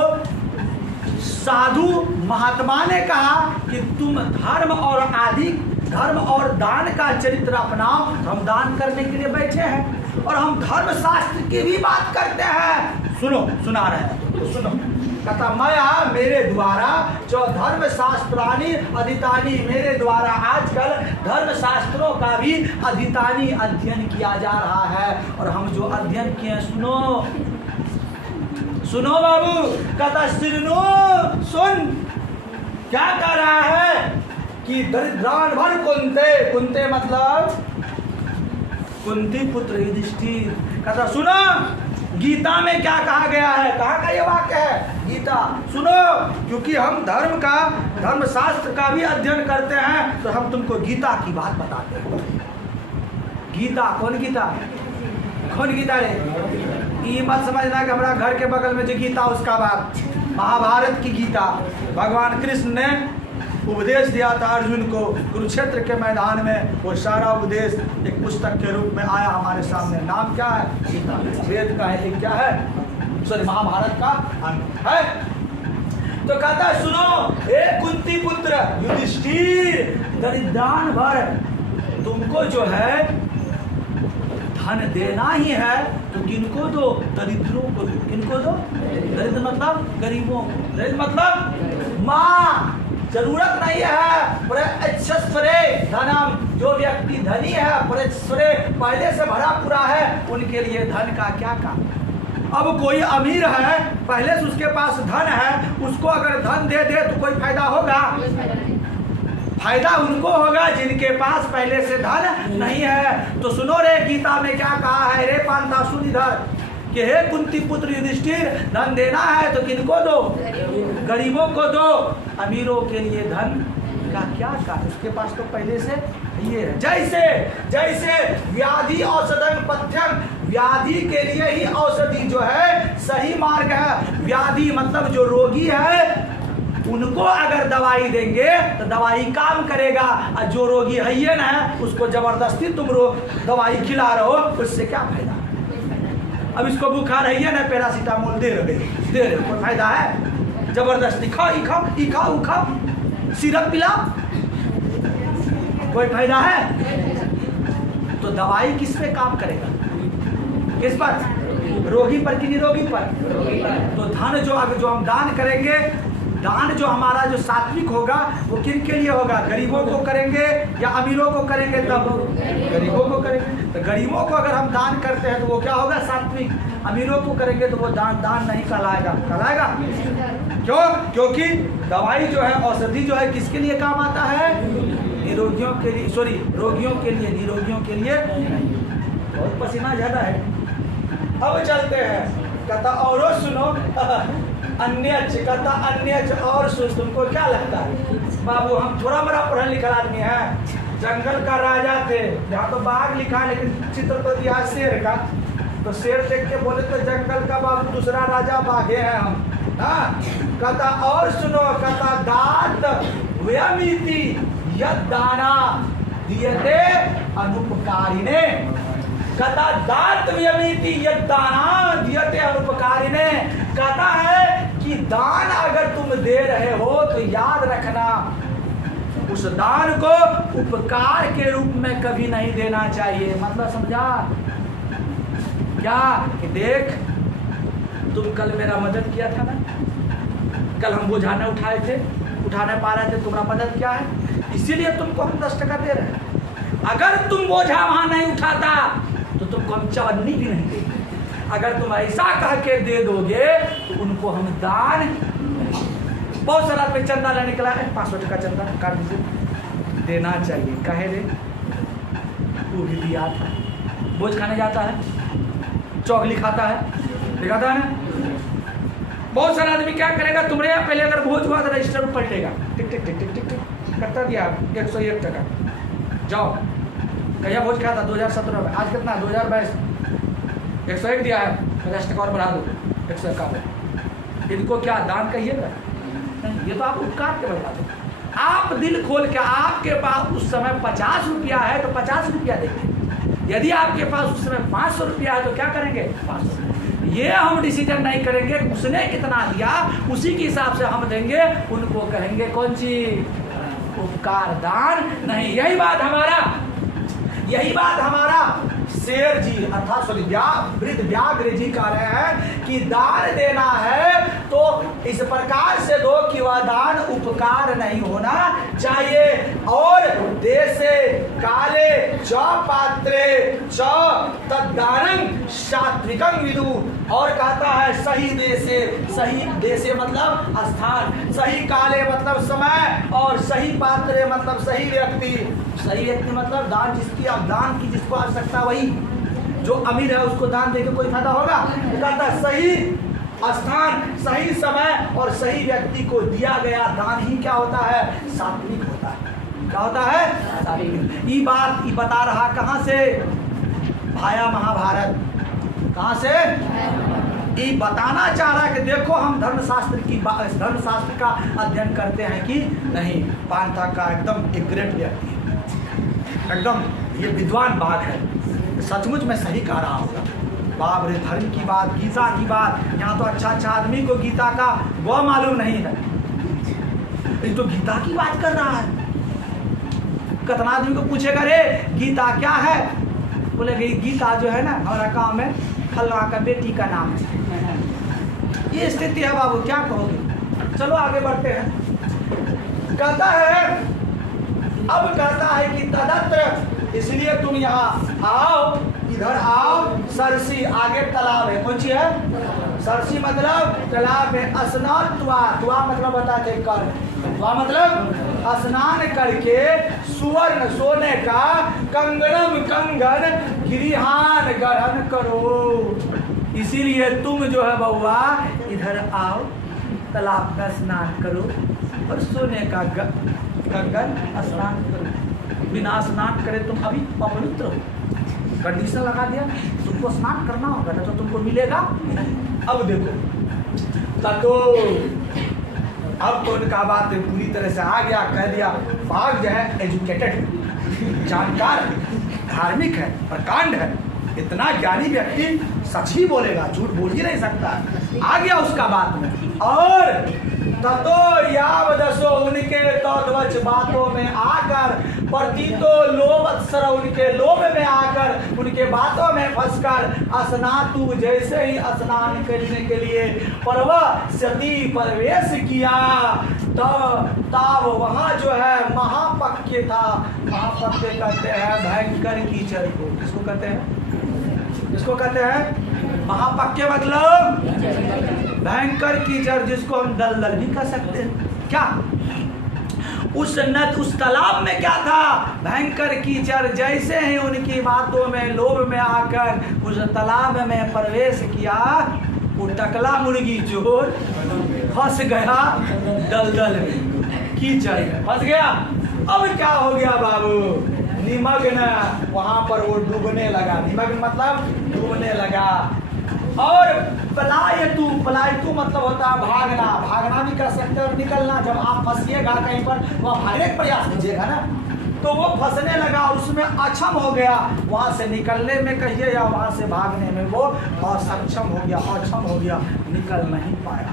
साधु महात्मा ने कहा कि तुम धर्म और आदि धर्म और दान का चरित्र अपनाओ। हम दान करने के लिए बैठे हैं और हम धर्म शास्त्र की भी बात करते हैं। सुनो, सुना रहे हैं तो सुनो। कहता मया मेरे द्वारा जो धर्म शास्त्रानी अधितानी, मेरे द्वारा आजकल धर्म शास्त्रों का भी अधितानी अध्ययन किया जा रहा है। और हम जो अध्ययन किए, सुनो सुनो बाबू, कहता सुनो, सुन क्या कह रहा है कि दरिद्रान भर कुंते, कुंते मतलब कुंती पुत्र युधिष्ठिर। कहता सुनो गीता में क्या कहा गया है, कहाँ का ये वाक्य है, गीता सुनो, क्योंकि हम धर्म शास्त्र का भी अध्ययन करते हैं तो हम तुमको गीता की बात बताते हैं। गीता कौन गीता, कौन गीता रे? ये मत समझना कि हमारा घर के बगल में जो गीता उसका बात, महाभारत की गीता। भगवान कृष्ण ने उपदेश दिया था अर्जुन को कुरुक्षेत्र के मैदान में, वो सारा उपदेश एक पुस्तक के रूप में आया हमारे सामने। नाम क्या है, गीता। वेद का है, एक क्या है, सॉरी महाभारत का अंग है। तो कहता है सुनो हे कुंती पुत्र युधिष्ठिर, दरिद्रान भर तुमको जो है धन देना ही है तो किनको दो, दरिद्रों को दो। किनको दो? दरिद्र मतलब गरीबों को, दरिद्र मतलब माँ, जरूरत नहीं है प्रच्छस्वरे धनम, जो व्यक्ति धनी है प्रच्छस्वरे पहले से भरा पूरा है, उनके लिए धन का क्या काम। अब कोई अमीर है, पहले से उसके पास धन है, उसको अगर धन दे दे तो कोई फायदा होगा? फायदा उनको होगा जिनके पास पहले से धन नहीं है। तो सुनो रे, गीता में क्या कहा है रे पांता, सुन इधर कि हे कुंती पुत्र युधिष्ठिर, धन देना है तो किनको दो, गरीबों को दो, अमीरों के लिए धन का क्या काम, उसके पास तो पहले से ये है। जैसे जैसे व्याधि औषधं पथ्यम, व्याधि के लिए ही औषधि जो है सही मार्ग है। व्याधि मतलब जो रोगी है उनको अगर दवाई देंगे तो दवाई काम करेगा, और जो रोगी हय्यन है उसको जबरदस्ती तुम दवाई खिला रहे हो, उससे क्या फायदा। अब इसको बुखार हय्यन है, पैरासीटामोल दे रहे हो, कोई फायदा है? जबरदस्ती खाओ, ई खाओ, ई खाओ, ऊ खाओ, सिरप पिलाओ, कोई फायदा है? तो दवाई किस पे काम करेगा, किस पर? रोगी पर कि निरोगी पर? तो धन जो हम दान करेंगे, दान जो हमारा जो सात्विक होगा वो किन के लिए होगा, गरीबों को करेंगे या अमीरों को करेंगे? तब गरीबों को करेंगे। तो गरीबों को अगर हम दान करते हैं तो वो क्या होगा, सात्विक। अमीरों को करेंगे तो वो दान नहीं कहलाएगा। कहलाएगा क्यों? क्योंकि दवाई जो है, औषधि जो है किसके लिए काम आता है, निरोगियों के लिए, सॉरी रोगियों के लिए, निरोगियों के लिए। बहुत पसीना ज्यादा है। अब चलते हैं, कहता और सुनो अन्य, कहता अन्य और सुन, तुमको क्या लगता है बाबू, हम थोड़ा बड़ा पढ़ा लिखा आदमी है, जंगल का राजा थे, यहाँ तो बाघ लिखा है लेकिन चित्र तो दिया शेर का, तो शेर देख के बोले तो जंगल का बाबू दूसरा राजा बाघे हैं हम। हाँ, कहता और सुनो, कहता दात व्यमिति यद दाना दियते अनुपकारिणे, कहता दात व्यमिति यद दाना दियते अनुपकारिणे। कहता है कि दान अगर तुम दे रहे हो तो याद रखना उस दान को उपकार के रूप में कभी नहीं देना चाहिए। मतलब समझा क्या? कि देख तुम कल मेरा मदद किया था ना, कल हम बोझा न उठाए थे, उठा नहीं पा रहे थे, तुम्हारा मदद क्या है, इसीलिए तुमको हम 10 टका दे रहे हैं। अगर तुम बोझा वहां नहीं उठाता तो तुमको हम चवन्नी भी नहीं देंगे। अगर तुम ऐसा कह के दे दोगे तो उनको हम दान, बहुत सारा पे चंदा लेने निकला है, 500 टका चंदा काट दीजिए, देना चाहिए। कहे रे वो भी दिया था, बोझ खाने जाता है, चौगली खाता है, दिखाता है ना। बहुत सारा आदमी क्या करेगा, तुम्हारे यहाँ पहले अगर भोज हुआ तो रजिस्टर में पलटेगा, टिक टिक टिक टिक टिक टिक करता दिया 101 टका, जाओ कहिया भोज खाया था 2017 में, आज कितना 2022, 101 दिया है, 50 टका और बढ़ा दो 151। इनको क्या दान कहिएगा? ये तो आप उपकार के बढ़ा दो। आप दिल खोल के, आपके पास उस समय 50 रुपया है तो 50 रुपया देंगे, यदि आपके पास उस समय 500 रुपया है तो क्या करेंगे, 500। ये हम डिसीजन नहीं करेंगे उसने कितना दिया, उसी के हिसाब से हम देंगे, उनको कहेंगे कौन सी उपकार दान नहीं। यही बात हमारा शेर जी अर्थात वृद्ध व्याघ्र जी कह रहे हैं कि दान देना है तो इस प्रकार से दो कि वह दान उपकार नहीं होना चाहिए। और देशे काले च पात्रे च तद्दानं सात्विकं विदु। और कहता है सही देशे मतलब स्थान, सही काले मतलब समय, और सही पात्रे मतलब सही व्यक्ति मतलब दान जिसकी आप दान की जिसको आवश्यकता, वही जो अमीर है उसको दान देके कोई फायदा होगा? तो कहता है सही स्थान, सही समय और सही व्यक्ति को दिया गया दान ही क्या होता है? सात्विक होता है। क्या होता है? सात्विक। ये बात ये बता रहा कहाँ से? भाया महाभारत। कहाँ से? ये बताना चाह रहा है कि देखो हम धर्मशास्त्र का अध्ययन करते हैं कि नहीं। पांथा का एकदम एक ग्रेट व्यक्ति है, एकदम ये विद्वान बात है, सचमुच में सही कह रहा हूँ। बाप रे, धर्म की बात, गीता की बात, यहाँ तो अच्छा आदमी को गीता का वो मालूम नहीं है, ये तो गीता की बात कर रहा है। कितना आदमी को पूछेगा रे गीता क्या है? बोले गीता जो है ना हमारा काम में फलना का बेटी का नाम है। ये स्थिति है बाबू, क्या कहोगे? चलो आगे बढ़ते हैं। कहता है कि तदत्र, इसलिए तुम यहाँ आओ, इधर आओ। सरसी आगे तालाब है, कौन सी है? सरसी मतलब तालाब है। स्नान तुआ मतलब बताते कर, तुआ मतलब स्नान करके सुवर्ण सोने का कंगन गिरिहान ग्रहण करो। इसीलिए तुम जो है बउआ इधर आओ, तालाब का स्नान करो और सोने का कंगन स्नान करो। बिना स्नान करे तुम अभी अपवित्र हो। कंडीशन लगा दिया तुमको स्नान करना होगा तो तुमको मिलेगा। अब देखो तो अब तो उनका बात पूरी तरह से आ गया, कह दिया। बाघ जो है एजुकेटेड, जानकार, धार्मिक है, प्रकांड है, इतना ज्ञानी व्यक्ति सच ही बोलेगा, झूठ बोल ही नहीं सकता। आ गया उसका बात में। और ततो यावदसो, उनके तद्वच बातों में आकर, प्रतीतो लोभत्सर, उनके लोभ में आकर, उनके बातों में फंसकर, स्नातु, जैसे ही स्नान करने के लिए परवश्यति, प्रवेश किया, तो तब वहाँ जो है महापक्य था। महापक्य कहते हैं भयंकर कीचड़ को। किसको कहते हैं? किसको कहते हैं? महापक्य मतलब भयंकर कीचड़, जिसको हम दलदल भी कह सकते हैं। क्या उस तालाब में क्या था? भयंकर कीचड़। जैसे ही उनकी बातों में लोभ में आकर उस तालाब में प्रवेश किया, वो टकला मुर्गी चोर फंस गया दलदल में, कीचड़ में फंस गया। अब क्या हो गया बाबू? निमग्न, वहां पर वो डूबने लगा। निमग्न मतलब डूबने लगा। और पलायतु मतलब होता है भागना। भागना भी कर सकते हो, निकलना। जब आप फंसिएगा कहीं पर, वहाँ भागने का प्रयास कीजिएगा ना, तो वो फंसने लगा, उसमें अक्षम हो गया। वहाँ से निकलने में कहिए या वहाँ से भागने में वो असक्षम हो गया, अक्षम हो गया, निकल नहीं पाया।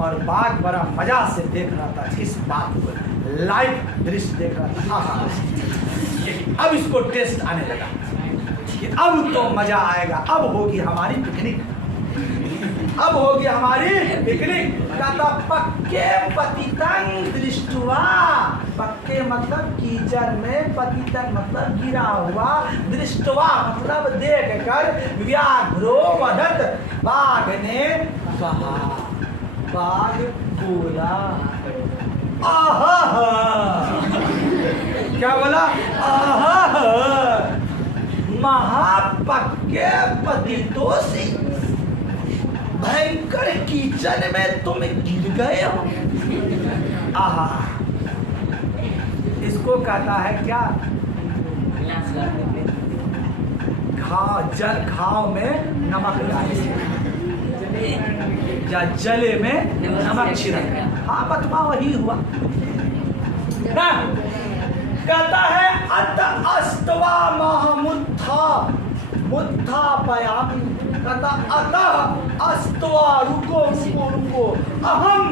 और बाघ बड़ा मजा से देख रहा था इस बात को, लाइव दृश्य देख रहा था। अब इसको टेस्ट आने लगा कि अब तो मजा आएगा, अब होगी हमारी पिकनिक, अब होगी हमारी पिकनिक। कहता पक्के पतितंग दृष्टवा, पक्के मतलब कीचड़ में, पतितंग मतलब गिरा हुआ, दृष्टवा मतलब देख कर, व्याघ्रो वदत, बाघ ने कहा। बाघ बोला आहा, क्या बोला? आहा, महापक्के पतितोषी, भयंकर कीचड़ में तुम गिर गए हो। आहा, इसको कहता है क्या? घाव में नमक डाले या जले में नमक छिड़क। हाँ बतवा वही हुआ ना। कहता है अत अस्तवा महमुत्था मुत्था पयामी। कहता अतः अस्तवा, रुको रुको रुको, अहम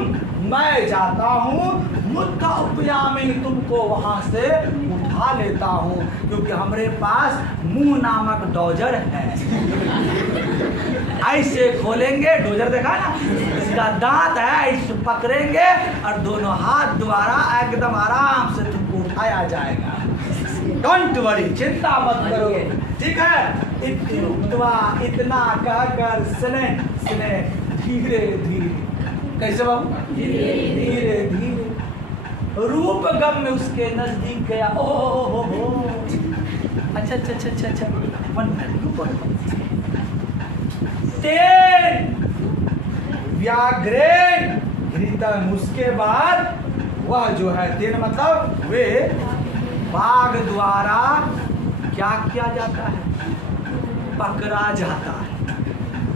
मैं जाता हूँ, मुद्दा उपयामी, तुमको वहां से उठा लेता हूँ, क्योंकि हमारे पास मुंह नामक डोजर है। ऐसे खोलेंगे, डोजर देखा ना, इसका दांत है, ऐसे पकड़ेंगे और दोनों हाथ द्वारा एकदम आराम से तुमको उठाया जाएगा। डोंट वरी, चिंता मत करो, ठीक है। इतना कहकर स्ने धीरे धीरे, कैसे बाबू, धीरे धीरे रूप गम में उसके नजदीक गया। ओ हो, अच्छा अच्छा अच्छा अच्छा अच्छा, वन मिनट, तेन व्याघ्रेन घृतम, उसके बाद वह जो है, तेन मतलब वे बाघ द्वारा क्या किया जाता है, पकड़ा जाता है।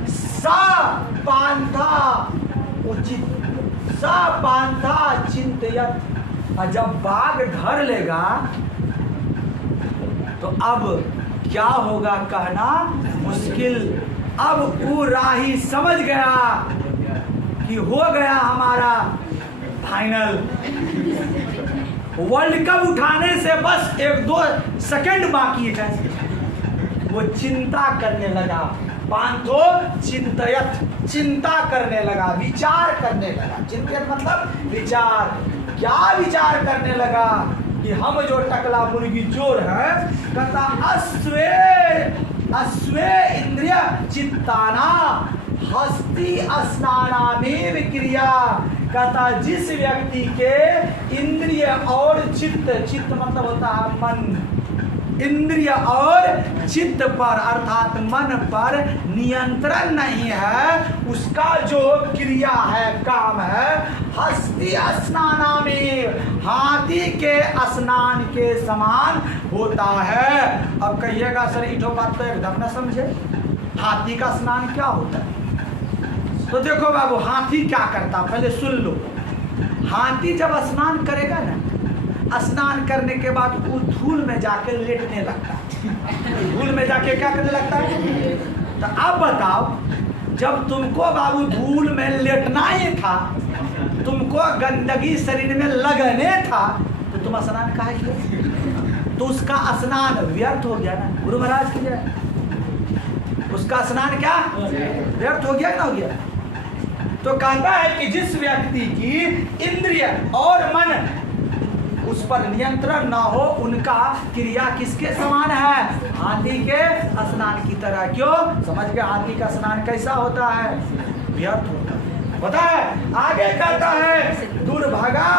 सा पांथा उचित, सा पांथा चिंतयत, और जब बाघ धर लेगा तो अब क्या होगा कहना मुश्किल। अब वो राही समझ गया कि हो गया हमारा फाइनल, वर्ल्ड कप उठाने से बस 1-2 सेकंड बाकी है। वो चिंता करने लगा, पांथो चिंतयत, चिंता करने लगा, विचार करने लगा। चिंतन मतलब विचार, क्या विचार करने लगा कि हम जो टकला मुर्गी चोर है, कहता अश्वे इंद्रिय चित्ताना हस्ती स्नानामेव क्रिया, कहता जिस व्यक्ति के इंद्रिय और चित्त, चित्त मतलब होता है मन, इंद्रिय और चित्त पर अर्थात मन पर नियंत्रण नहीं है, उसका जो क्रिया है, काम है, हस्ती स्नानामेव, हाथी के स्नान के समान होता है। अब कहिएगा सर इठो बात तो एकदम न समझे, हाथी का स्नान क्या होता है? तो देखो बाबू, हाथी क्या करता, पहले सुन लो। हाथी जब स्नान करेगा ना, स्नान करने के बाद वो धूल में जाके लेटने लगता है। धूल में जाके क्या करने लगता है? तो अब बताओ, जब तुमको बाबू धूल में लेटना ही था, तुमको गंदगी शरीर में लगने था, तो तुम स्नान काहे किए? तो उसका स्नान व्यर्थ हो गया ना। गुरु महाराज की जय, उसका स्नान क्या व्यर्थ हो गया ना, हो गया। तो कहता है कि जिस व्यक्ति की इंद्रिय और मन उस पर नियंत्रण ना हो, उनका क्रिया किसके समान है? हाथी के स्नान की तरह। क्यों? समझ गए हाथी का स्नान कैसा होता है? व्यर्थ होता है। पता है आगे कहता है दुर्भगा,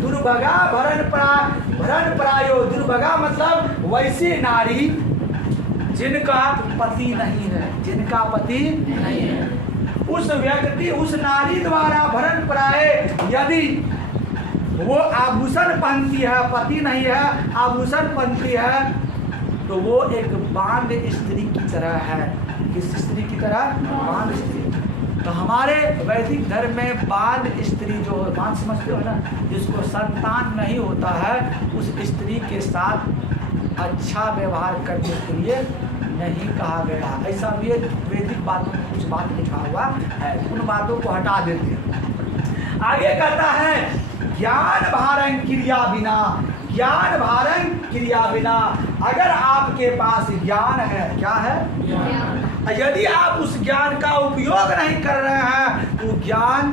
दुर्भगा भरण प्रायो, दुर्भगा मतलब वैसी नारी जिनका पति नहीं है, जिनका पति नहीं है, उस व्यक्ति, उस नारी द्वारा भरण प्राय, यदि वो आभूषण पहनती है, पति नहीं है, आभूषण पहनती है, तो वो एक बांध स्त्री की तरह है। किस स्त्री की तरह? बांध स्त्री। तो हमारे वैदिक धर्म में बांध स्त्री जो, बांध समझते हो ना, जिसको संतान नहीं होता है, उस स्त्री के साथ अच्छा व्यवहार करने के लिए नहीं कहा गया। ऐसा वैदिक बातों में कुछ बात लिखा हुआ है, उन बातों को हटा देते हैं। आगे कहता है ज्ञान भारं क्रिया बिना, ज्ञान भारं क्रिया बिना, अगर आपके पास ज्ञान है, क्या है? ज्ञान। यदि आप उस ज्ञान का उपयोग नहीं कर रहे हैं, तो ज्ञान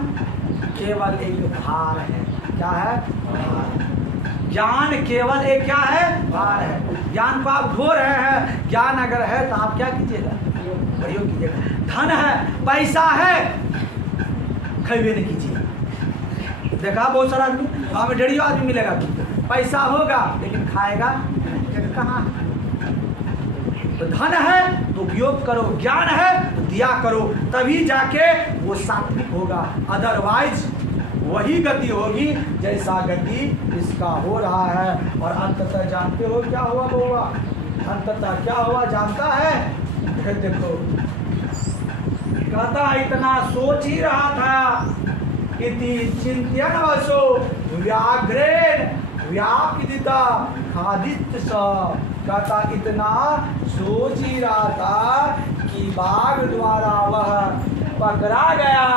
केवल एक भार है। क्या है? भार। ज्ञान केवल एक क्या है? भार है। ज्ञान को आप ढो रहे हैं, ज्ञान अगर है तो आप क्या कीजिएगा? प्रयोग कीजिएगा। धन है, पैसा है, खरीदे नहीं कीजिए। देखा बहुत सारा आदमी, वहाँ में 1.5 आदमी मिलेगा, पैसा होगा लेकिन खाएगा कहाँ? तो धन है तो उपयोग करो, ज्ञान है तो दिया करो, तभी जाके वो सात्विक होगा। अदरवाइज वही गति होगी जैसा गति इसका हो रहा है। और अंततः जानते हो क्या हुआ? अंततः क्या हुआ जानता है? देखो कहता इतना सोच ही रहा था, इति चिंतन वसो व्याघ्रेण व्यापिता खादित स, कहता इतना सोच ही रहा था कि बाघ द्वारा वह पकड़ा गया,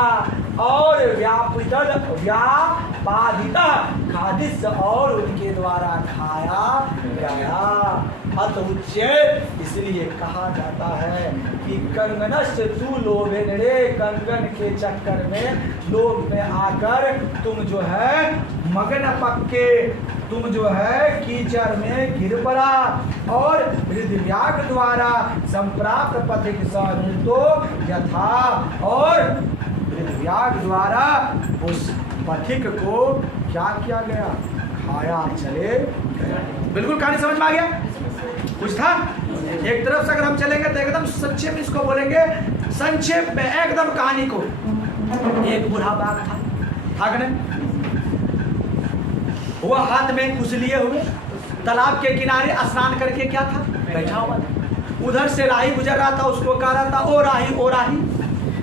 और व्यापादित खादिश और उनके द्वारा खाया गया। अत उच्चेत, इसलिए कहा जाता है कि कंगनस्य तू लोभेन रे, कंगन के चक्कर में लोभ में आकर तुम जो है मगन पक्के, तुम जो है कीचड़ में गिर पड़ा और हृदयाग द्वारा संप्राप्त पथिक तो यथा, और हृदयाग द्वारा उस पथिक को क्या किया गया, खाया चले गया। बिल्कुल कहानी समझ में आ गया? कुछ था? एक तरफ से अगर हम चलेंगे तो एकदम संक्षेप में इसको बोलेंगे, संक्षेप में एकदम कहानी को। एक बूढ़ा बाघ था कि नहीं? वह हाथ में कुछ लिए हुए तालाब के किनारे स्नान करके क्या था, बैठा हुआ था। उधर से राही गुजर रहा था, उसको कह रहा था, ओ राही ओ राही,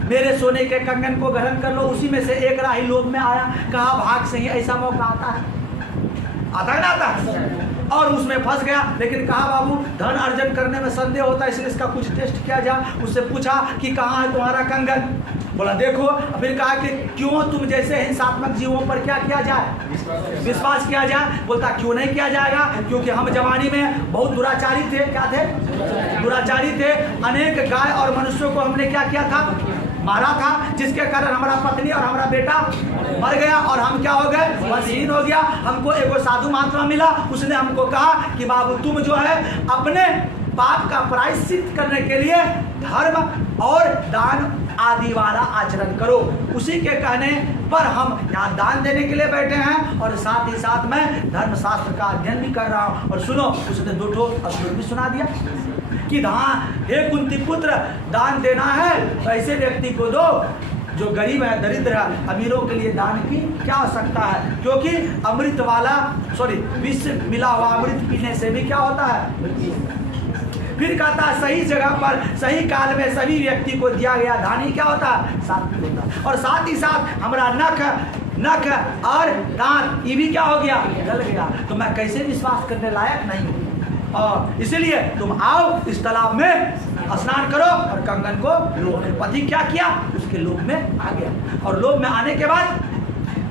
मेरे सोने के कंगन को ग्रहण कर लो। उसी में से एक राही लोभ में आया, कहा भाग से ही ऐसा मौका आता है, आता ना आता है, और उसमें फंस गया। लेकिन कहा बाबू धन अर्जन करने में संदेह होता है, इसलिए इसका कुछ टेस्ट किया जाए। उससे पूछा कि कहाँ है तुम्हारा कंगन, बोला देखो। फिर कहा कि क्यों, तुम जैसे हिंसात्मक जीवों पर क्या किया जाए, विश्वास किया जाए। बोलता क्यों नहीं किया जाएगा, क्योंकि हम जवानी में बहुत दुराचारी थे। क्या थे? दुराचारी थे। अनेक गाय और मनुष्यों को हमने क्या किया था, मारा था, जिसके कारण हमारा पत्नी और हमारा बेटा मर गया और हम क्या हो गए, वंशहीन हो गया। हमको एगो साधु महात्मा मिला, उसने हमको कहा कि बाबू तुम जो है अपने पाप का प्रायश्चित करने के लिए धर्म और दान आदि वाला आचरण करो। उसी के कहने पर हम यहाँ दान देने के लिए बैठे हैं और साथ ही साथ मैं धर्मशास्त्र का अध्ययन भी कर रहा हूँ। और सुनो, उसने 2 ठो अश्लोक भी सुना दिया कि हाँ हे कुंती पुत्र, दान देना है तो ऐसे व्यक्ति को दो जो गरीब है, दरिद्र है। अमीरों के लिए दान की क्या आवश्यकता है, क्योंकि अमृत वाला विष मिला हुआ अमृत पीने से भी क्या होता है। फिर कहता है सही जगह पर सही काल में सभी व्यक्ति को दिया गया दान ही क्या होता है, सात्विक होता है। और साथ ही साथ हमारा नख और दांत ये भी क्या हो गया, जल गया। तो मैं कैसे विश्वास करने लायक नहीं हूँ। और इसीलिए तुम आओ इस तालाब में स्नान करो और कंगन को लो। पति क्या किया, उसके लोभ में आ गया। और लोभ में आने के बाद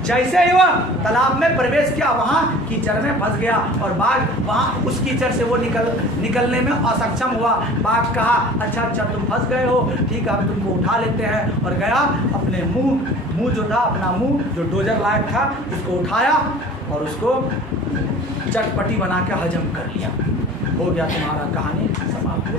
जैसे ही वह तालाब में प्रवेश किया, वहाँ कीचड़ में फंस गया और बाघ वहाँ उस कीचड़ से वो निकलने में असक्षम हुआ। बाघ कहा अच्छा तुम फंस गए हो, ठीक है हम तुमको उठा लेते हैं। और गया अपने मुंह जो था, अपना मुंह जो डोजर लायक था, उसको उठाया और उसको चटपटी बना के हजम कर लिया। हो गया तुम्हारा कहानी समाप्त।